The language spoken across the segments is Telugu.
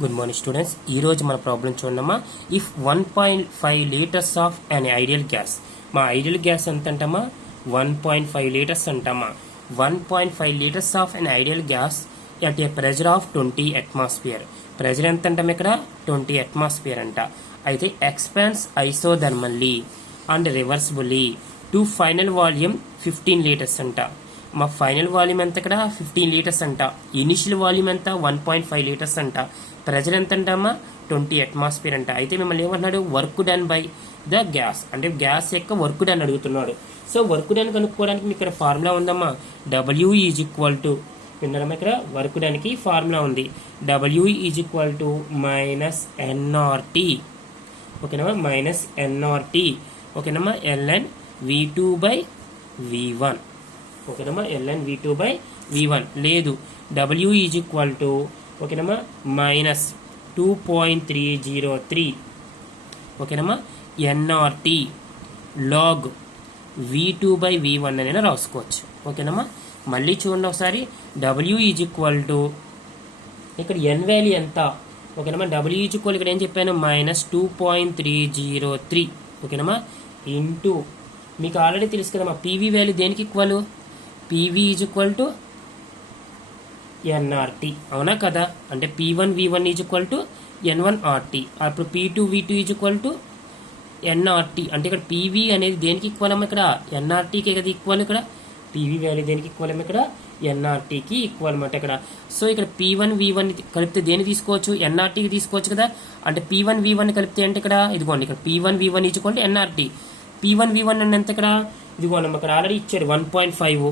Good morning students. ఈ రోజు మన ప్రాబ్లం చూడమ్మా. If 1.5 litres of an ideal gas, మా ఐడియల్ గ్యాస్ ఎంత అంటమ్మా 1.5 లీటర్స్ అంటమ్మా. 1.5 litres of an ideal gas at a pressure of 20 atmosphere. Pressure ఎంత అంటాం ఇక్కడ 20 అట్మాస్ఫియర్ అంట. అయితే expands isothermally and reversibly to final volume 15 litres అంట. మా ఫైనల్ వాల్యూమ్ ఎంత ఇక్కడ 15 లీటర్స్ అంట. ఇనిషియల్ వాల్యూమ్ ఎంత 1.5 లీటర్స్ అంట. ప్రెజర్ ఎంత అంటామా 20 అట్మాస్ఫియర్ అంట. అయితే మిమ్మల్ని ఏమంటున్నాడు work done by the gas, అంటే గ్యాస్ యొక్క వర్క్ డన్ అడుగుతున్నాడు. సో వర్క్ డన్ కనుక్కోవడానికి మీకు ఇక్కడ ఫార్ములా ఉందమ్మా. W ఈజ్ ఈక్వల్ టు విన్నారమ్మా, ఇక్కడ వర్క్ డన్ కి ఫార్ములా ఉంది. W is equal to minus NRT, ఓకేనమ్మా, మైనస్ NRT, ఓకేనమ్మా, ln V2 బై V1, ఓకేనమ్మా, ln V2 బై V1. లేదు W ఈజ్ ఈక్వల్ టు ఓకేనమ్మా మైనస్ 2.303, ఓకేనమ్మా, NRT log V2 by V1 అనేది రాసుకోవచ్చు. ఓకేనమ్మా, మళ్ళీ చూడండి ఒకసారి. W ఈజ్ ఈక్వల్ టు ఇక్కడ N వాల్యూ ఎంత, ఓకేనమ్మా, W ఈజ్ ఈక్వల్ ఇక్కడ ఏం చెప్పాను మైనస్ 2.303, ఓకేనమ్మా, ఇంటూ మీకు ఆల్రెడీ తెలుసు కదమ్మా PV వాల్యూ దేనికి equal, PV is equal to NRT, అవునా కదా. అంటే P1 V1 is equal to N1RT. అప్పుడు P2 V2 is equal to NRT. అంటే ఇక్కడ PV అనేది దేనికి ఈక్వల్ అమ్మ, ఇక్కడ NRTకి కదా ఈక్వల్. ఇక్కడ PV వాల్యూ దేనికి ఈక్వల్ అమ్మ, ఇక్కడ NRTకి ఈక్వల్ అనమాట ఇక్కడ. సో ఇక్కడ P1 V1 కలిపితే దేన్ని తీసుకోవచ్చు, NRTకి తీసుకోవచ్చు కదా. అంటే P1 V1 కలిపితే అంటే ఇక్కడ ఇదిగోండి, ఇక్కడ P1 V1 is equal to NRT. P1 V1 అంటే ఎంత ఇక్కడ ఇదిగోండి అమ్మ, ఇక్కడ ఆల్రెడీ ఇచ్చారు 1.5.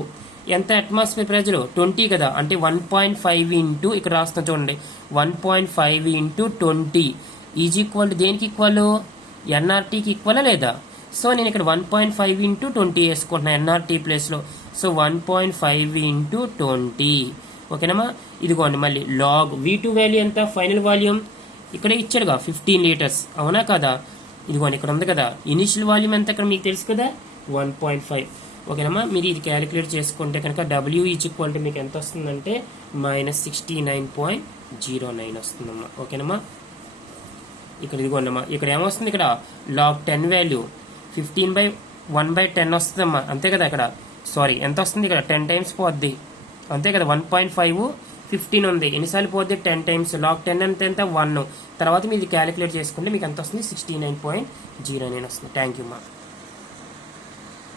ఎంత అట్మాస్ఫియర్ ప్రెజర్ 20 కదా. అంటే 1.5 ఇంటూ ఇక్కడ రాస్తాం చూడండి, 1.5 ఇంటూ 20 ఈజ్ ఈక్వల్ టు దేనికి ఈక్వల్, NRTకి ఈక్వల్ లేదా. సో నేను ఇక్కడ 1.5 ఇంటూ 20 వేసుకుంటున్నాను NRT ప్లేస్లో. సో 1.5 ఇంటూ 20, ఓకేనమ్మా. ఇదిగోండి మళ్ళీ లాగ్ V2 వాల్యూ ఎంత ఫైనల్ వాల్యూమ్ ఇక్కడ ఇచ్చాడుగా 15 లీటర్స్, అవునా కదా. ఇదిగోండి ఇక్కడ ఉంది కదా ఇనిషియల్ వాల్యూమ్ ఎంత ఇక్కడ మీకు తెలుసు కదా 1.5, ఓకేనమ్మా. మీరు ఇది క్యాలిక్యులేట్ చేసుకుంటే కనుక W ఈజ్ ఈక్వల్ టు మీకు ఎంత వస్తుందంటే మైనస్ 69.09 వస్తుందమ్మా, ఓకేనమ్మా. ఇక్కడ ఇదిగోండమ్మా, ఇక్కడ ఏమొస్తుంది ఇక్కడ లాగ్ 10 వాల్యూ 15/1/10 వస్తుందమ్మా, అంతే కదా. ఇక్కడ సారీ ఎంత వస్తుంది ఇక్కడ 10 టైమ్స్ పోద్ది, అంతే కదా. 1.5 15 ఉంది, ఎన్నిసార్లు పోద్ది 10 టైమ్స్. లాగ్ 10 అంటే ఎంత 1. తర్వాత మీరు ఇది క్యాలిక్యులేట్ చేసుకుంటే మీకు ఎంత వస్తుంది 69.09 వస్తుంది. థ్యాంక్ యూ మా.